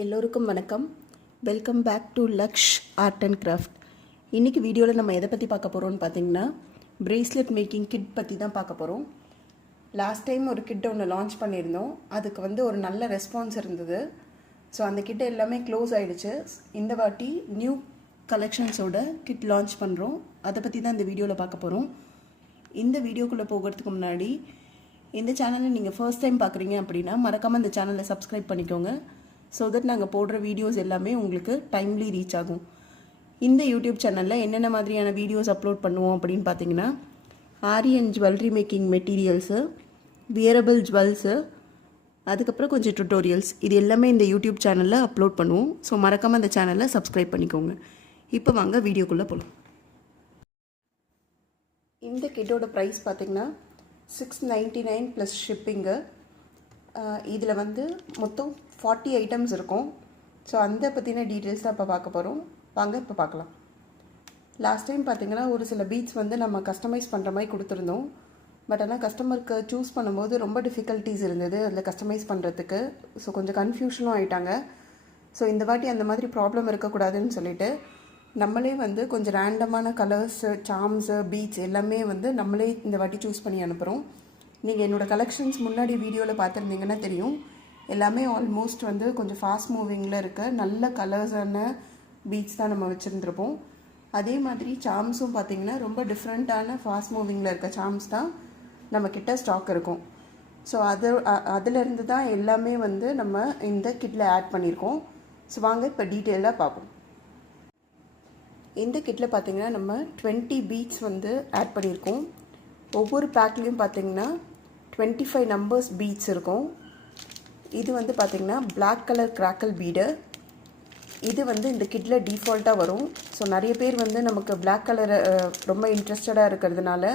எல்லோருக்கும் வணக்கம். Welcome back to Laksh art and craft. இன்றைக்கி வீடியோவில் நம்ம எதை பற்றி பார்க்க போகிறோம்னு பார்த்தீங்கன்னா பிரேஸ்லெட் மேக்கிங் கிட் பற்றி தான் பார்க்க போகிறோம். லாஸ்ட் டைம் ஒரு கிட் ஒன்று லான்ச் பண்ணியிருந்தோம். அதுக்கு ஒரு நல்ல ரெஸ்பான்ஸ் இருந்தது. ஸோ அந்த கிட்ட எல்லாமே க்ளோஸ் ஆகிடுச்சு. இந்த வாட்டி நியூ கலெக்ஷன்ஸோட கிட் லான்ச் பண்ணுறோம். அதை பற்றி தான் இந்த வீடியோவில் பார்க்க போகிறோம். இந்த வீடியோக்குள்ளே போகிறதுக்கு முன்னாடி இந்த சேனலை நீங்கள் ஃபர்ஸ்ட் டைம் பார்க்குறீங்க அப்படின்னா மறக்காமல் இந்த சேனலை சப்ஸ்கிரைப் பண்ணிக்கோங்க. ஸோ தட் நாங்கள் போடுற வீடியோஸ் எல்லாமே உங்களுக்கு டைம்லி ரீச் ஆகும். இந்த யூடியூப் சேனலில் என்னென்ன மாதிரியான வீடியோஸ் அப்லோட் பண்ணுவோம் அப்படின்னு பார்த்தீங்கன்னா aari and jewellery making materials, wearable jewels, அதுக்கப்புறம் கொஞ்சம் டுட்டோரியல்ஸ், இது எல்லாமே இந்த யூடியூப் சேனலில் அப்லோட் பண்ணுவோம். ஸோ மறக்காமல் அந்த சேனலை சப்ஸ்கிரைப் பண்ணிக்கோங்க. இப்போ வாங்க வீடியோக்குள்ளே போகலாம். இந்த கிட்டோட ப்ரைஸ் பார்த்திங்கன்னா $699 ப்ளஸ் ஷிப்பிங்கு. இதில் மொத்தம் 40 ஐட்டம்ஸ் இருக்கும். ஸோ அந்த பற்றின டீட்டெயில்ஸ் தான் இப்போ பார்க்க போகிறோம். வாங்க இப்போ பார்க்கலாம். லாஸ்ட் டைம் பார்த்திங்கன்னா ஒரு சில பீட்ஸ் நம்ம கஸ்டமைஸ் பண்ணுற மாதிரி கொடுத்துருந்தோம். பட் ஆனால் கஸ்டமருக்கு சூஸ் பண்ணும்போது ரொம்ப டிஃபிகல்ட்டிஸ் இருந்தது அதில் கஸ்டமைஸ் பண்ணுறதுக்கு. ஸோ கொஞ்சம் கன்ஃபியூஷனும் ஆகிட்டாங்க. ஸோ இந்த வாட்டி அந்த மாதிரி ப்ராப்ளம் இருக்கக்கூடாதுன்னு சொல்லிவிட்டு நம்மளே கொஞ்சம் ரேண்டமான கலர்ஸு, சார்ம்ஸு, பீட்ஸ் எல்லாமே நம்மளே இந்த வாட்டி சூஸ் பண்ணி அனுப்புகிறோம். நீங்கள் என்னோடய கலெக்ஷன்ஸ் முன்னாடி வீடியோவில் பார்த்துருந்தீங்கன்னா தெரியும். எல்லாமே ஆல்மோஸ்ட் கொஞ்சம் ஃபாஸ்ட் மூவிங்கில் இருக்க நல்ல கலர்ஸான பீட்ஸ் தான் நம்ம வச்சுருந்துருப்போம். அதே மாதிரி சார்ம்ஸும் பார்த்திங்கன்னா ரொம்ப டிஃப்ரெண்ட்டான ஃபாஸ்ட் மூவிங்கில் இருக்க சார்ம்ஸ் தான் நம்மக்கிட்ட ஸ்டாக் இருக்கும். ஸோ அதிலிருந்து தான் எல்லாமே நம்ம இந்த கிட்டில் ஆட் பண்ணியிருக்கோம். ஸோ வாங்க இப்போ டீட்டெயிலாக பார்ப்போம். இந்த கிட்டில் பார்த்திங்கன்னா நம்ம 20 பீட்ஸ் ஆட் பண்ணியிருக்கோம். ஒவ்வொரு பேக்லேயும் பார்த்திங்கன்னா 25 நம்பர்ஸ் பீட்ஸ் இருக்கும். இது பார்த்திங்கன்னா பிளாக் கலர் கிராக்கல் பீடு. இது இந்த கிட்டில் டிஃபால்ட்டாக வரும். ஸோ நிறைய பேர் நமக்கு பிளாக் கலரை ரொம்ப இன்ட்ரெஸ்டடாக இருக்கிறதுனால,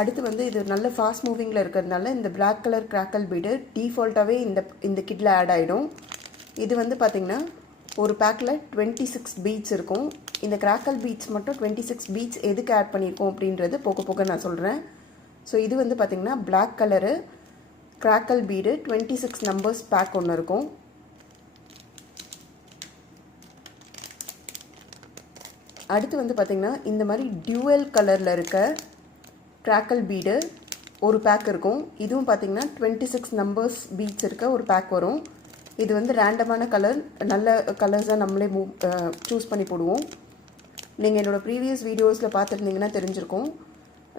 அடுத்து இது நல்ல ஃபாஸ்ட் மூவிங்கில் இருக்கிறதுனால இந்த பிளாக் கலர் கிராக்கல் பீடு டிஃபால்ட்டாகவே இந்த கிட்டில் ஆட் ஆகிடும். இது பார்த்திங்கன்னா ஒரு பேக்கில் 26 பீட்ஸ் இருக்கும். இந்த கிராக்கல் பீட்ஸ் மட்டும் 26 பீட்ஸ் எதுக்கு ஆட் பண்ணியிருக்கோம் அப்படின்றது போக போக நான் சொல்கிறேன். ஸோ இது பார்த்திங்கன்னா black colour crackle bead 26 numbers pack ஒன்று இருக்கும். அடுத்து பார்த்திங்கன்னா இந்த மாதிரி டியூவல் கலரில் இருக்க கிராக்கல் பீடு ஒரு பேக் இருக்கும். இதுவும் பார்த்திங்கன்னா 26 நம்பர்ஸ் பீட்ஸ் இருக்க ஒரு பேக் வரும். இது ரேண்டமான கலர், நல்ல கலர்ஸாக நம்மளே சூஸ் பண்ணி போடுவோம். நீங்கள் என்னோடய ப்ரீவியஸ் வீடியோஸில் பார்த்துருந்தீங்கன்னா தெரிஞ்சிருக்கும்.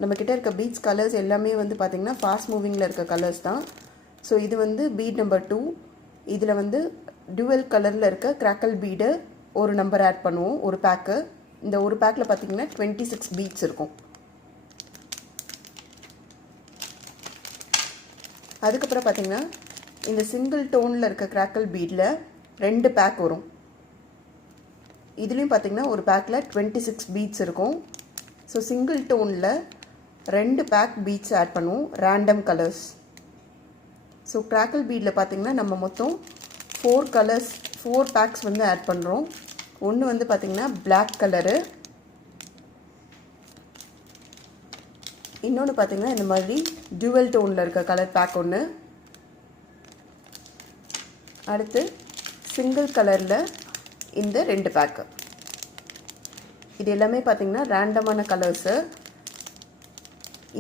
நம்மக்கிட்ட இருக்க பீட்ஸ் கலர்ஸ் எல்லாமே பார்த்திங்கன்னா ஃபாஸ்ட் மூவிங்கில் இருக்க கலர்ஸ் தான். ஸோ இது பீட் நம்பர் 2. இதில் டியூவல் கலரில் இருக்க கிராக்கல் பீடு ஒரு நம்பர் ஆட் பண்ணுவோம், ஒரு பேக்கு. இந்த ஒரு பேக்கில் பார்த்திங்கன்னா 26 பீட்ஸ் இருக்கும். அதுக்கப்புறம் பார்த்திங்கன்னா இந்த சிங்கிள் டோனில் இருக்க கிராக்கல் பீடில் 2 பேக் வரும். இதுலேயும் பார்த்திங்கன்னா ஒரு பேக்கில் 26 பீட்ஸ் இருக்கும். ஸோ சிங்கிள் டோனில் 2 பேக் பீட்ஸ் ஆட் பண்ணுவோம், ரேண்டம் கலர்ஸ். ஸோ கிராக்கல் பீடில் பார்த்திங்கன்னா நம்ம மொத்தம் 4 கலர்ஸ், 4 பேக்ஸ் ஆட் பண்ணுறோம். ஒன்று பார்த்திங்கன்னா பிளாக் கலரு, இன்னொன்று பார்த்திங்கன்னா இந்த மாதிரி டியூவல் டோனில் இருக்க கலர் பேக் ஒன்று. அடுத்து சிங்கிள் கலரில் இந்த 2 பேக்கு. இது எல்லாமே பார்த்திங்கன்னா ரேண்டமான கலர்ஸு.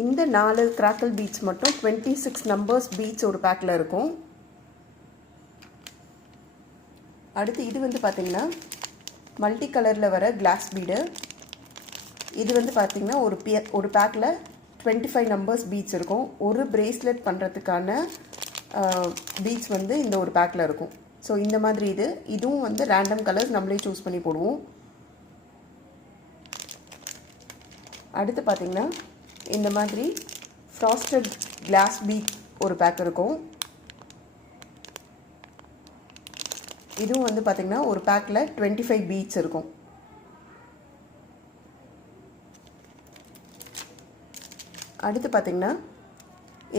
இந்த 4 கிராக்கல் பீட்ஸ் மட்டும் 26 நம்பர்ஸ் பீட்ஸ் ஒரு பேக்கில் இருக்கும். அடுத்து இது பார்த்திங்கன்னா மல்டி கலரில் வர கிளாஸ் பீடு. இது பார்த்திங்கன்னா ஒரு பேக்கில் 25 நம்பர்ஸ் பீட்ஸ் இருக்கும். ஒரு பிரேஸ்லெட் பண்ணுறதுக்கான பீட்ஸ் இந்த ஒரு பேக்கில் இருக்கும். ஸோ இந்த மாதிரி இதுவும் ரேண்டம் கலர்ஸ் நம்மளே சூஸ் பண்ணி போடுவோம். அடுத்து பார்த்திங்கன்னா இந்த மாதிரி ஃப்ராஸ்டட் கிளாஸ் பீட் ஒரு பேக் இருக்கும். இதுவும் பார்த்திங்கன்னா ஒரு பேக்கில் 25 பீட்ஸ் இருக்கும். அடுத்து பார்த்திங்கன்னா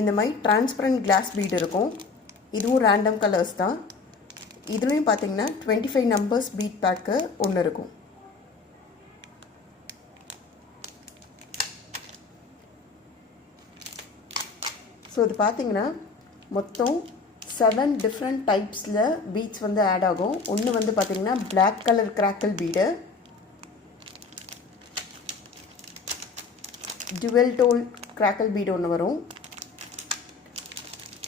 இந்த மாதிரி டிரான்ஸ்பரண்ட் கிளாஸ் பீட் இருக்கும். இதுவும் ரேண்டம் கலர்ஸ் தான். இதுலேயும் பார்த்திங்கன்னா 25 நம்பர்ஸ் பீட் பேக்கு ஒன்று இருக்கும். ஸோ இது பார்த்திங்கன்னா மொத்தம் 7 டிஃப்ரெண்ட் டைப்ஸில் பீட்ஸ் வந்து ஆட் ஆகும். ஒன்று வந்து பார்த்திங்கன்னா black colour crackle bead, dual tone crackle bead ஒன்று வரும்.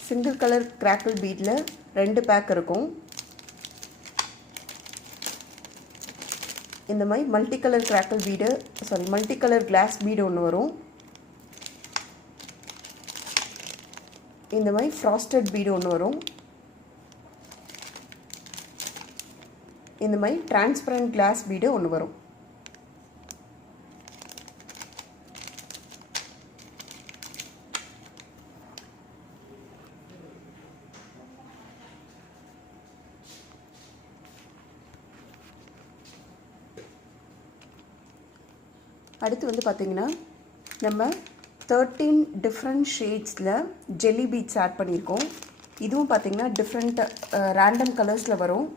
சிங்கிள் கலர் கிராக்கிள் பீடில் 2 பேக் இருக்கும். இந்த மாதிரி multi colour crackle bead multi colour glass bead ஒன்று வரும். இந்த மாதிரி ஃப்ராஸ்டட் பீடு ஒன்று வரும். இந்த மாதிரி டிரான்ஸ்பரண்ட் கிளாஸ் பீடு ஒன்று வரும். அடுத்து வந்து பார்த்திங்கன்னா நம்ம 13 டிஃப்ரெண்ட் ஷேட்ஸில் ஜெல்லி பீட்ஸ் ஆட் பண்ணியிருக்கோம். இதுவும் பார்த்திங்கன்னா டிஃப்ரெண்ட் ரேண்டம் கலர்ஸில் வரும்.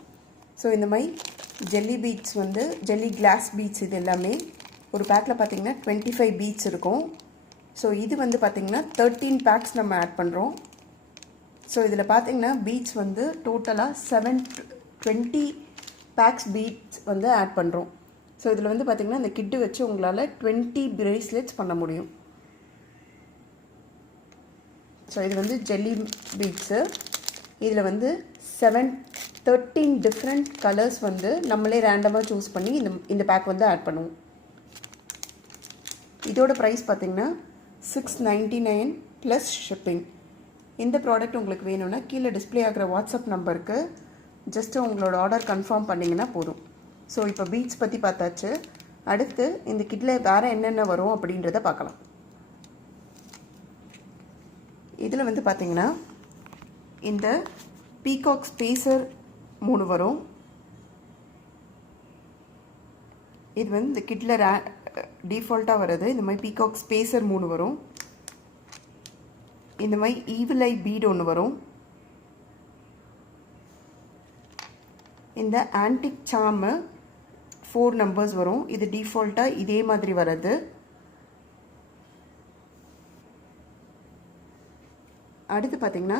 ஸோ இந்த மாதிரி ஜெல்லி பீட்ஸ் வந்து ஜெல்லி கிளாஸ் பீட்ஸ் இது எல்லாமே ஒரு பேக்கில் பார்த்திங்கன்னா 25 பீட்ஸ் இருக்கும். ஸோ இது வந்து பார்த்திங்கன்னா 13 பேக்ஸ் நம்ம ஆட் பண்ணுறோம். ஸோ இதில் பார்த்திங்கன்னா பீட்ஸ் வந்து டோட்டலாக 720 பேக்ஸ் பீட்ஸ் வந்து ஆட் பண்ணுறோம். ஸோ இதில் வந்து பார்த்திங்கன்னா இந்த கிட்டு வச்சு உங்களால் 20 பிரேஸ்லெட்ஸ் பண்ண முடியும். ஸோ இது வந்து ஜெல்லி பீட்ஸு. இதில் வந்து 13 டிஃப்ரெண்ட் கலர்ஸ் வந்து நம்மளே ரேண்டமாக சூஸ் பண்ணி இந்த பேக் வந்து ஆட் பண்ணுவோம். இதோட ப்ரைஸ் பார்த்திங்கன்னா $699 ப்ளஸ் ஷிப்பிங். இந்த ப்ராடக்ட் உங்களுக்கு வேணும்னா கீழே டிஸ்பிளே ஆகிற வாட்ஸ்அப் நம்பருக்கு ஜஸ்ட்டு உங்களோட ஆர்டர் கன்ஃபார்ம் பண்ணிங்கன்னா போதும். ஸோ இப்போ பீட்ஸ் பற்றி பார்த்தாச்சு. அடுத்து இந்த கிட்டில் வேறு என்னென்ன வரும் அப்படின்றத பார்க்கலாம். இதில் வந்து பார்த்திங்கன்னா இந்த பீகாக் ஸ்பேசர் 3 வரும். இது வந்து இந்த கிட்டில் டிஃபால்ட்டாக வருது. இந்த மாதிரி பீகாக் ஸ்பேசர் 3 வரும். இந்த மாதிரி ஈவில் ஐ பீட் ஒன்று வரும். இந்த ஆன்டிக் சாமு 4 நம்பர்ஸ் வரும். இது டிஃபால்ட்டாக இதே மாதிரி வர்றது. அடுத்து பார்த்திங்கன்னா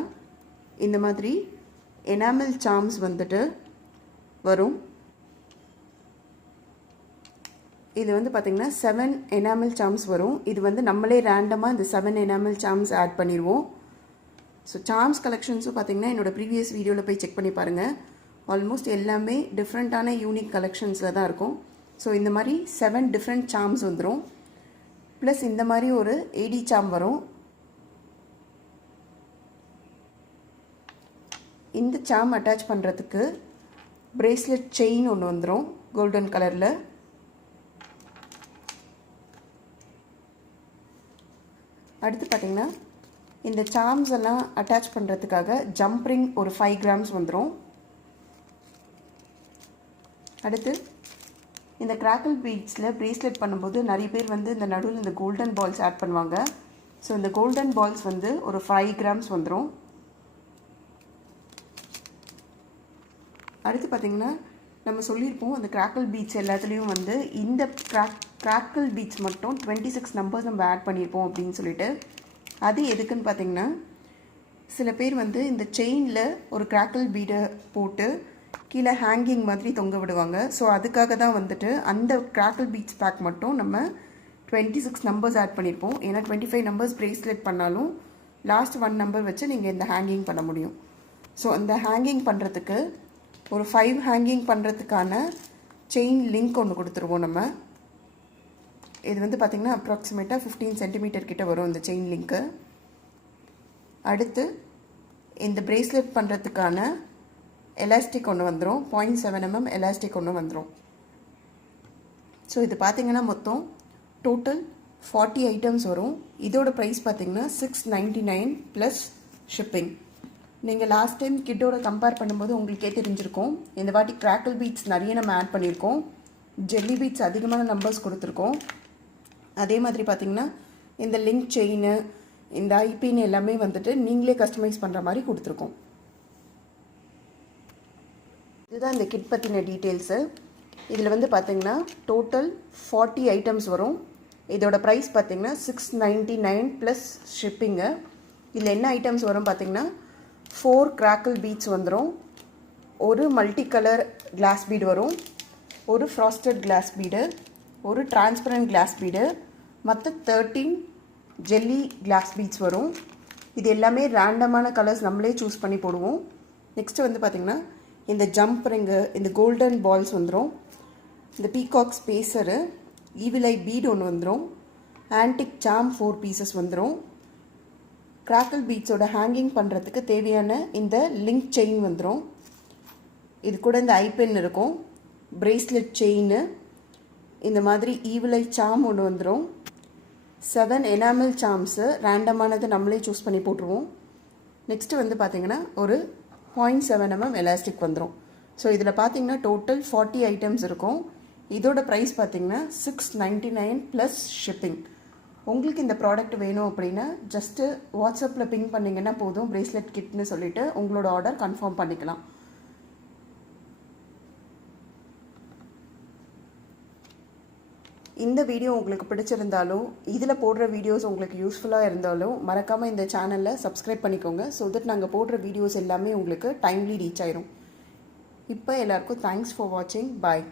இந்த மாதிரி எனாமல் சாம்ஸ் வந்துட்டு வரும். இது வந்து பார்த்திங்கன்னா 7 எனாமல் சாம்ஸ் வரும். இது வந்து நம்மளே ரேண்டமாக இந்த 7 எனாமல் சாம்ஸ் ஆட் பண்ணிடுவோம். ஸோ சாம்ஸ் கலெக்ஷன்ஸும் பார்த்திங்கன்னா என்னோடய ப்ரீவியஸ் வீடியோவில் போய் செக் பண்ணி பாருங்கள். ஆல்மோஸ்ட் எல்லாமே டிஃப்ரெண்ட்டான யூனிக் கலெக்ஷன்ஸில் தான் இருக்கும். ஸோ இந்த மாதிரி 7 டிஃப்ரெண்ட் சாம்ஸ் வந்துடும். ப்ளஸ் இந்த மாதிரி ஒரு ஏடி சாம் வரும். இந்த சாம் அட்டாச் பண்ணுறதுக்கு பிரேஸ்லெட் செயின் ஒன்று வந்துடும் கோல்டன் கலரில். அடுத்து பார்த்திங்கன்னா இந்த சாம்ஸ் எல்லாம் அட்டாச் பண்ணுறதுக்காக ஜம்ப் ரிங் ஒரு 5 கிராம்ஸ் வந்துடும். அடுத்து இந்த கிராக்கிள் பீட்ஸில் பிரேஸ்லெட் பண்ணும்போது நிறைய பேர் வந்து இந்த நடுவில் இந்த கோல்டன் பால்ஸ் ஆட் பண்ணுவாங்க. ஸோ இந்த கோல்டன் பால்ஸ் வந்து ஒரு 5 கிராம்ஸ் வந்துடும். அடுத்து பார்த்திங்கன்னா நம்ம சொல்லியிருப்போம் அந்த கிராக்கிள் பீட்ஸ் எல்லாத்துலேயும் வந்து இந்த கிராக்கிள் பீட்ஸ் மட்டும் 26 நம்பர்ஸ் நம்ம ஆட் பண்ணியிருப்போம் அப்படின்னு சொல்லிட்டு. அது எதுக்குன்னு பார்த்திங்கன்னா சில பேர் வந்து இந்த செயினில் ஒரு கிராக்கிள் பீடை போட்டு கீழே ஹேங்கிங் மாதிரி தொங்க விடுவாங்க. ஸோ அதுக்காக தான் வந்துட்டு அந்த கிராக்கிள் பீட்ஸ் பேக் மட்டும் நம்ம 26 நம்பர்ஸ் ஆட் பண்ணியிருப்போம். ஏன்னா 25 நம்பர்ஸ் பிரேஸ்லெட் பண்ணாலும் லாஸ்ட் 1 நம்பர் வச்சு நீங்கள் இந்த ஹேங்கிங் பண்ண முடியும். ஸோ அந்த ஹேங்கிங் பண்ணுறதுக்கு ஒரு 5 ஹேங்கிங் பண்ணுறதுக்கான செயின் லிங்க் ஒன்று கொடுத்துருவோம் நம்ம. இது வந்து பார்த்திங்கன்னா அப்ராக்சிமேட்டாக 15 சென்டிமீட்டர் கிட்ட வரும் இந்த செயின் லிங்க்கு. அடுத்து இந்த பிரேஸ்லெட் பண்ணுறதுக்கான எலாஸ்டிக் ஒன்று வந்துடும். 0.7 mm எலாஸ்டிக் ஒன்று வந்துடும். ஸோ இது பார்த்திங்கன்னா மொத்தம் டோட்டல் 40 ஐட்டம்ஸ் வரும். இதோட ப்ரைஸ் பார்த்திங்கன்னா $699 ப்ளஸ் ஷிப்பிங். நீங்கள் லாஸ்ட் டைம் கிட்டோட கம்பேர் பண்ணும்போது உங்களுக்கே தெரிஞ்சிருக்கும். இந்த வாட்டி கிராக்கிள் பீட்ஸ் நிறைய நம்ம ஆட் பண்ணியிருக்கோம். ஜெல்லி பீட்ஸ் அதிகமான நம்பர்ஸ் கொடுத்துருக்கோம். அதே மாதிரி பார்த்திங்கன்னா இந்த லிங்க் செயின் இந்த ஐபின்னு எல்லாமே வந்துட்டு நீங்களே கஸ்டமைஸ் பண்ணுற மாதிரி கொடுத்துருக்கோம். இதுதான் இந்த கிட் பற்றின டீட்டெயில்ஸு. இதில் வந்து பார்த்திங்கன்னா டோட்டல் 40 ஐட்டம்ஸ் வரும். இதோட ப்ரைஸ் பார்த்திங்கன்னா $699 ப்ளஸ் ஷிப்பிங்கு. இதில் என்ன ஐட்டம்ஸ் வரும் பார்த்திங்கன்னா 4 கிராக்கிள் பீட்ஸ் வந்துடும், ஒரு மல்டி கலர் கிளாஸ் பீடு வரும், ஒரு ஃப்ராஸ்டட் கிளாஸ் பீடு, ஒரு டிரான்ஸ்பரண்ட் கிளாஸ் பீடு, மற்ற 13 ஜெல்லி கிளாஸ் பீட்ஸ் வரும். இது எல்லாமே ரேண்டமான கலர்ஸ் நம்மளே சூஸ் பண்ணி போடுவோம். நெக்ஸ்ட்டு வந்து பார்த்திங்கன்னா இந்த ஜம்ப் ரிங்கு, இந்த கோல்டன் பால்ஸ் வந்துடும், இந்த பீகாக் ஸ்பேசரு, ஈவில் ஐ பீட் ஒன்று வந்துடும், ஆன்டிக் சாம் 4 பீசஸ் வந்துடும், கிராக்கிள் பீட்ஸோட ஹேங்கிங் பண்ணுறதுக்கு தேவையான இந்த லிங்க் செயின் வந்துடும். இது கூட இந்த ஐபென் இருக்கும், பிரேஸ்லெட் செயின், இந்த மாதிரி ஈவில் ஐ சாம் ஒன்று வந்துடும், 7 எனாமல் சாம்ஸு ரேண்டமானது நம்மளே சூஸ் பண்ணி போட்டுருவோம். நெக்ஸ்ட்டு வந்து பார்த்திங்கன்னா ஒரு 0.7 mm எலாஸ்டிக் வந்துடும். ஸோ இதில் பார்த்திங்கன்னா டோட்டல் 40 ஐட்டம்ஸ் இருக்கும். இதோட ப்ரைஸ் பார்த்திங்கன்னா 699 ப்ளஸ் ஷிப்பிங். உங்களுக்கு இந்த ப்ராடக்ட் வேணும் அப்படின்னா ஜஸ்ட்டு வாட்ஸ்அப்பில் பிங் பண்ணிங்கன்னா போதும், பிரேஸ்லெட் கிட்னு சொல்லிவிட்டு உங்களோட ஆர்டர் கன்ஃபார்ம் பண்ணிக்கலாம். இந்த வீடியோ உங்களுக்கு பிடிச்சிருந்தாலோ இதில் போடுற வீடியோஸ் உங்களுக்கு யூஸ்ஃபுல்லாக இருந்தாலும் மறக்காமல் இந்த சேனலில் சப்ஸ்கிரைப் பண்ணிக்கோங்க. ஸோ தட் நாங்கள் போடுற வீடியோஸ் எல்லாமே உங்களுக்கு டைம்லி ரீச் ஆயிரும். இப்போ எல்லாருக்கும் தேங்க்ஸ் ஃபார் வாட்சிங். பாய்.